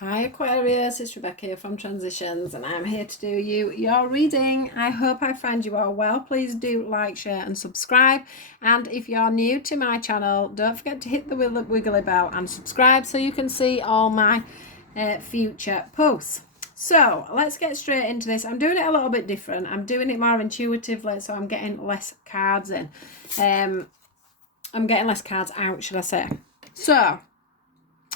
Hi Aquarius, it's Rebecca here from Transitions and I'm here to do your reading. I hope I find you all well. Please do like, share and subscribe. And if you're new to my channel, don't forget to hit the wiggly bell and subscribe so you can see all my future posts. So let's get straight into this. I'm doing it a little bit different. I'm doing it more intuitively, so I'm getting less cards in. I'm getting less cards out, should I say. So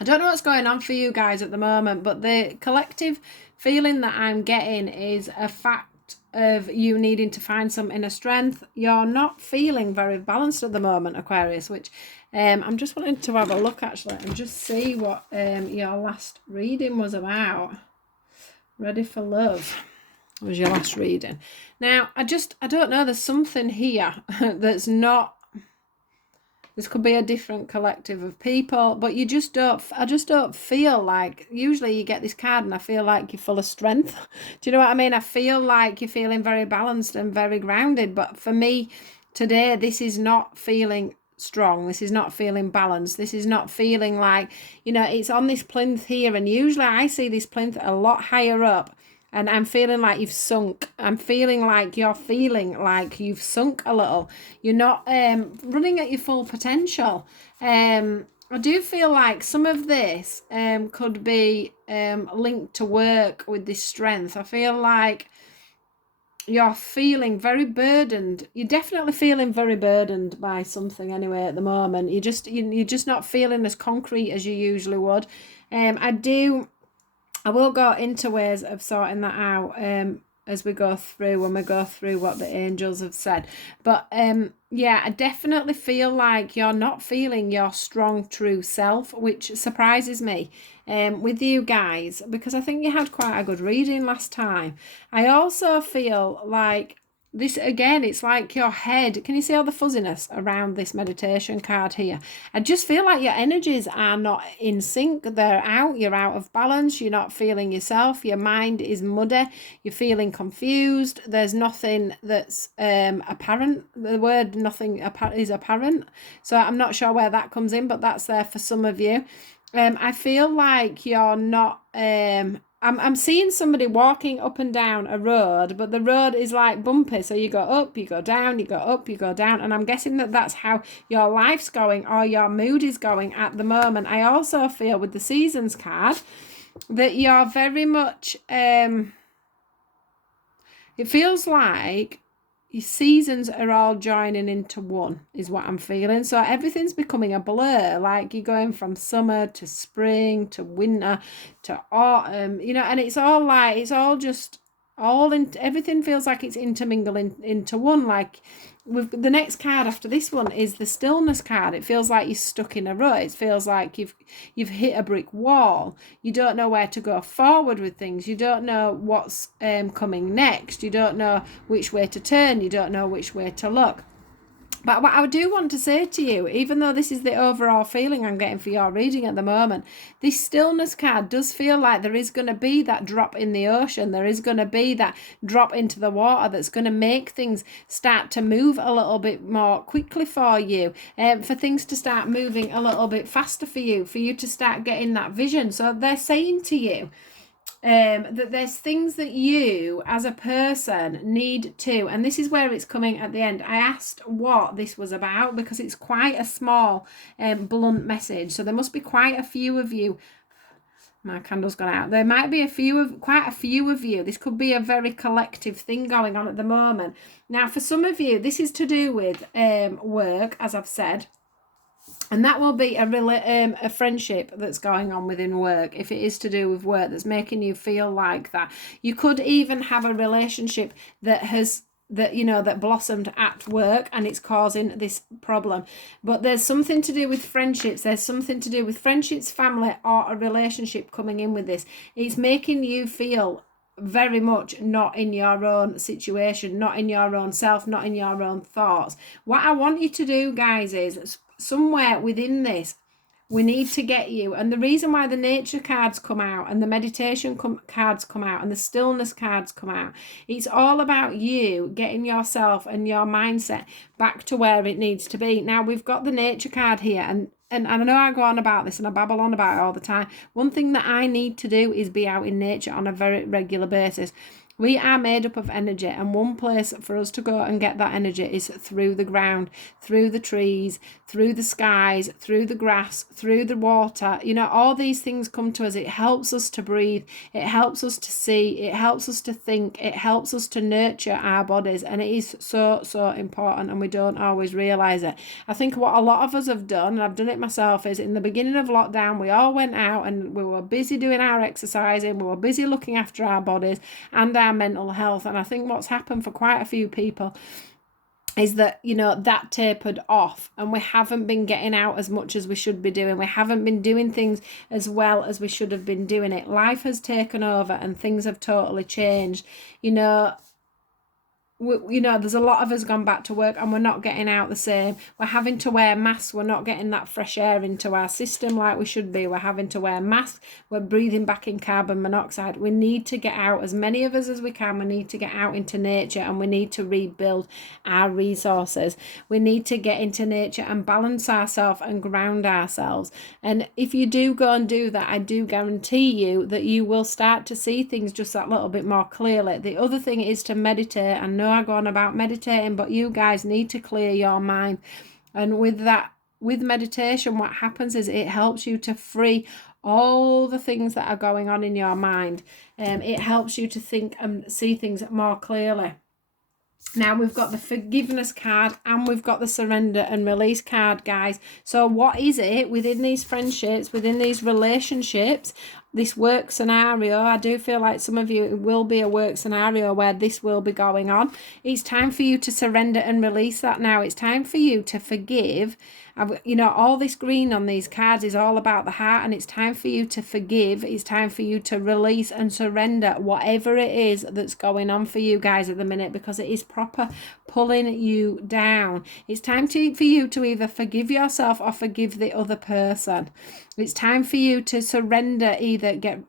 I don't know what's going on for you guys at the moment, but the collective feeling that I'm getting is a fact of you needing to find some inner strength. You're not feeling very balanced at the moment, Aquarius, which I'm just wanting to have a look actually and just see what your last reading was about. Ready for Love was your last reading. Now, I don't know, there's something here that's not. This could be a different collective of people, but I just don't feel like, usually you get this card and I feel like you're full of strength. Do you know what I mean? I feel like you're feeling very balanced and very grounded, but for me today, this is not feeling strong. This is not feeling balanced. This is not feeling like, it's on this plinth here, and usually I see this plinth a lot higher up. And I'm feeling like you've sunk. I'm feeling like you're feeling like you've sunk a little. You're not running at your full potential. I do feel like some of this could be linked to work with this strength. I feel like you're feeling very burdened. You're definitely feeling very burdened by something anyway at the moment. You're just not feeling as concrete as you usually would. I will go into ways of sorting that out as we go through, when we go through what the angels have said. But yeah, I definitely feel like you're not feeling your strong, true self, which surprises me with you guys, because I think you had quite a good reading last time. I also feel like this again, it's like your head. Can you see all the fuzziness around this meditation card here? I just feel like your energies are not in sync. They're out. You're out of balance. You're not feeling yourself. Your mind is muddy. You're feeling confused. There's nothing that's apparent. The word nothing is apparent. So I'm not sure where that comes in, but that's there for some of you. I feel like you're not. I'm seeing somebody walking up and down a road, but the road is like bumpy. So you go up, you go down, you go up, you go down. And I'm guessing that that's how your life's going or your mood is going at the moment. I also feel with the Seasons card that you're very much, it feels like your seasons are all joining into one, is what I'm feeling. So everything's becoming a blur, like you're going from summer to spring to winter to autumn, and it's all like, it's all just all in, everything feels like it's intermingling into one. Like with the next card after this one is the Stillness card. It feels like you're stuck in a rut. It feels like you've hit a brick wall. You don't know where to go forward with things. You don't know what's coming next. You don't know which way to turn. You don't know which way to look. But what I do want to say to you, even though this is the overall feeling I'm getting for your reading at the moment, this Stillness card does feel like there is going to be that drop in the ocean. There is going to be that drop into the water that's going to make things start to move a little bit more quickly for you, for things to start moving a little bit faster for you to start getting that vision. So they're saying to you, that there's things that you as a person need to, and this is where it's coming at the end. I asked what this was about because it's quite a small blunt message, so there must be quite a few of you. My candle's gone out. There might be quite a few of you. This could be a very collective thing going on at the moment. Now for some of you this is to do with work, as I've said. And that will be a friendship that's going on within work, if it is to do with work, that's making you feel like that. You could even have a relationship that blossomed at work and it's causing this problem. But there's something to do with friendships. There's something to do with friendships, family, or a relationship coming in with this. It's making you feel very much not in your own situation, not in your own self, not in your own thoughts. What I want you to do, guys, is somewhere within this, we need to get you, and the reason why the nature cards come out and the meditation cards come out and the stillness cards come out, it's all about you getting yourself and your mindset back to where it needs to be. Now we've got the nature card here, and and I know I go on about this and I babble on about it all the time. One thing that I need to do is be out in nature on a very regular basis. We are made up of energy, and one place for us to go and get that energy is through the ground, through the trees, through the skies, through the grass, through the water. You know, all these things come to us. It helps us to breathe. It helps us to see. It helps us to think. It helps us to nurture our bodies. And it is so, so important, and we don't always realise it. I think what a lot of us have done, and I've done it myself, is in the beginning of lockdown, we all went out and we were busy doing our exercising. We were busy looking after our bodies and our mental health. And I think what's happened for quite a few people is that, you know, that tapered off, and we haven't been getting out as much as we should be doing. We haven't been doing things as well as we should have been doing it. Life has taken over and things have totally changed. There's a lot of us gone back to work and we're not getting out the same. We're having to wear masks. We're not getting that fresh air into our system like we should be. We're having to wear masks. We're breathing back in carbon monoxide. We need to get out, as many of us as we can. We need to get out into nature, and we need to rebuild our resources. We need to get into nature and balance ourselves and ground ourselves. And if you do go and do that, I do guarantee you that you will start to see things just that little bit more clearly. The other thing is to meditate. I know I go on about meditating, but you guys need to clear your mind. And with meditation, what happens is it helps you to free all the things that are going on in your mind. It helps you to think and see things more clearly. Now we've got the forgiveness card and we've got the surrender and release card, guys. So what is it within these friendships, within these relationships, this work scenario? I do feel like some of you, it will be a work scenario where this will be going on. It's time for you to surrender and release that now. It's time for you to forgive. All this green on these cards is all about the heart, and it's time for you to forgive. It's time for you to release and surrender whatever it is that's going on for you guys at the minute, because it is proper pulling you down. It's time for you to either forgive yourself or forgive the other person. It's time for you to surrender,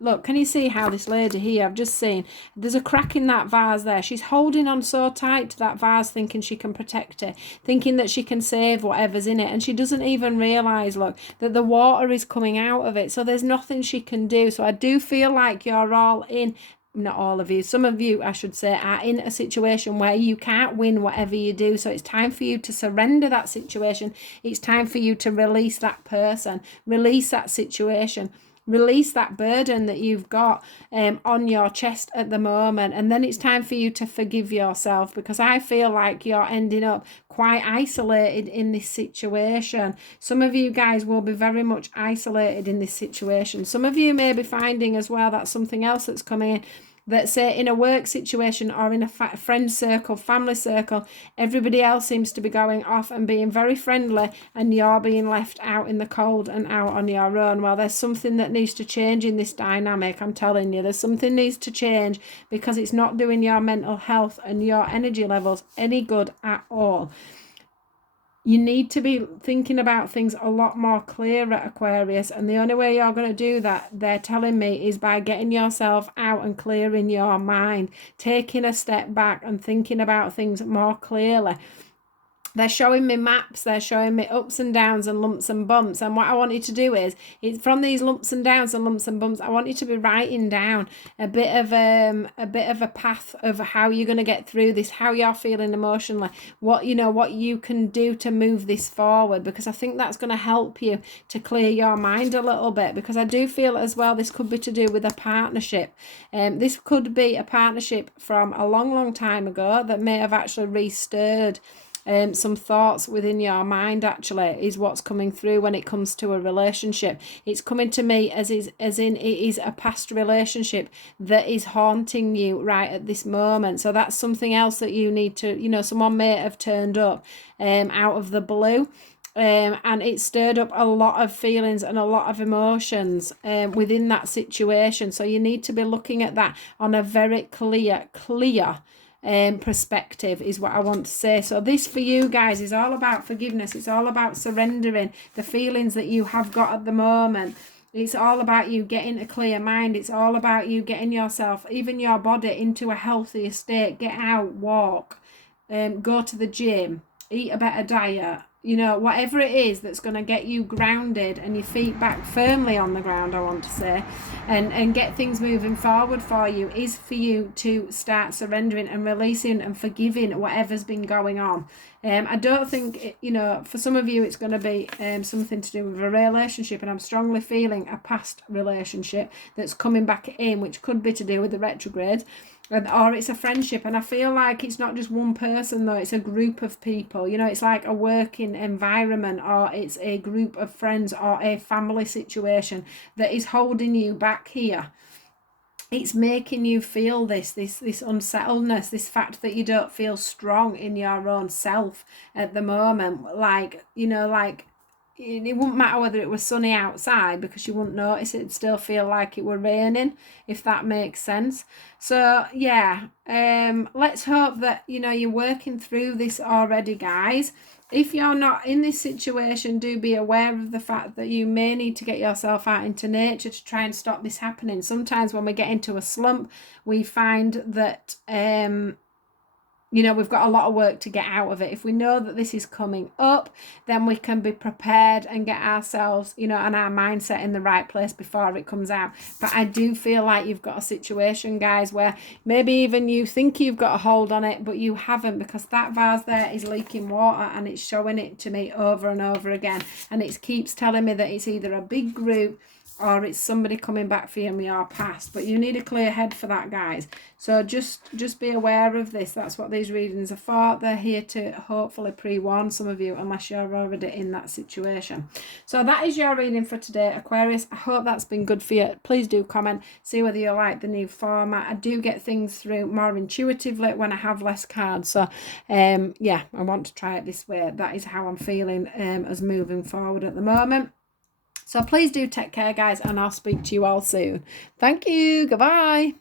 look, can you see how this lady here, I've just seen, there's a crack in that vase there. She's holding on so tight to that vase, thinking she can protect it, thinking that she can save whatever's in it. And she doesn't even realise, look, that the water is coming out of it. So there's nothing she can do. So I do feel like you're all in, not all of you, some of you, I should say, are in a situation where you can't win whatever you do. So it's time for you to surrender that situation. It's time for you to release that person, release that situation, release that burden that you've got on your chest at the moment. And then it's time for you to forgive yourself, because I feel like you're ending up quite isolated in this situation. Some of you guys will be very much isolated in this situation. Some of you may be finding as well that something else that's coming in, that say in a work situation or in a friend circle, family circle, everybody else seems to be going off and being very friendly, and you're being left out in the cold and out on your own. Well, there's something that needs to change in this dynamic. I'm telling you, there's something needs to change, because it's not doing your mental health and your energy levels any good at all. You need to be thinking about things a lot more clearer, Aquarius. And the only way you're going to do that, they're telling me, is by getting yourself out and clearing your mind, taking a step back and thinking about things more clearly. They're showing me maps, they're showing me ups and downs and lumps and bumps. And what I want you to do is from these lumps and downs and lumps and bumps, I want you to be writing down a bit of a path of how you're going to get through this, how you're feeling emotionally, what you can do to move this forward, because I think that's going to help you to clear your mind a little bit. Because I do feel as well this could be to do with a partnership. This could be a partnership from a long time ago that may have actually restirred some thoughts within your mind, actually, is what's coming through when it comes to a relationship. It's coming to me as in it is a past relationship that is haunting you right at this moment. So that's something else that you need to, someone may have turned up out of the blue. And it stirred up a lot of feelings and a lot of emotions within that situation. So you need to be looking at that on a very clear perspective, is what I want to say. So this for you guys is all about forgiveness. It's all about surrendering the feelings that you have got at the moment. It's all about you getting a clear mind. It's all about you getting yourself, even your body, into a healthier state. Get out, walk, go to the gym, eat a better diet, you know, whatever it is that's going to get you grounded and your feet back firmly on the ground, I want to say, and get things moving forward for you, is for you to start surrendering and releasing and forgiving whatever's been going on. I don't think, you know, for some of you it's going to be something to do with a relationship, and I'm strongly feeling a past relationship that's coming back in, which could be to do with the retrograde. Or it's a friendship, and I feel like it's not just one person though, it's a group of people, you know, it's like a working environment, or it's a group of friends, or a family situation that is holding you back here. It's making you feel this unsettledness, this fact that you don't feel strong in your own self at the moment. Like, you know, like it wouldn't matter whether it was sunny outside, because you wouldn't notice it. It'd still feel like it were raining, if that makes sense. So yeah, let's hope that, you know, you're working through this already, guys. If you're not in this situation, do be aware of the fact that you may need to get yourself out into nature to try and stop this happening. Sometimes when we get into a slump, we find that you know, we've got a lot of work to get out of it. If we know that this is coming up, then we can be prepared and get ourselves, you know, and our mindset in the right place before it comes out. But I do feel like you've got a situation, guys, where maybe even you think you've got a hold on it, but you haven't, because that vase there is leaking water, and it's showing it to me over and over again. And it keeps telling me that it's either a big group or it's somebody coming back for you in your past. But you need a clear head for that, guys. So just be aware of this. That's what these readings are for. They're here to hopefully pre-warn some of you, unless you're already in that situation. So that is your reading for today, Aquarius. I hope that's been good for you. Please do comment, see whether you like the new format. I do get things through more intuitively when I have less cards. So yeah, I want to try it this way. That is how I'm feeling as moving forward at the moment. So please do take care, guys, and I'll speak to you all soon. Thank you. Goodbye.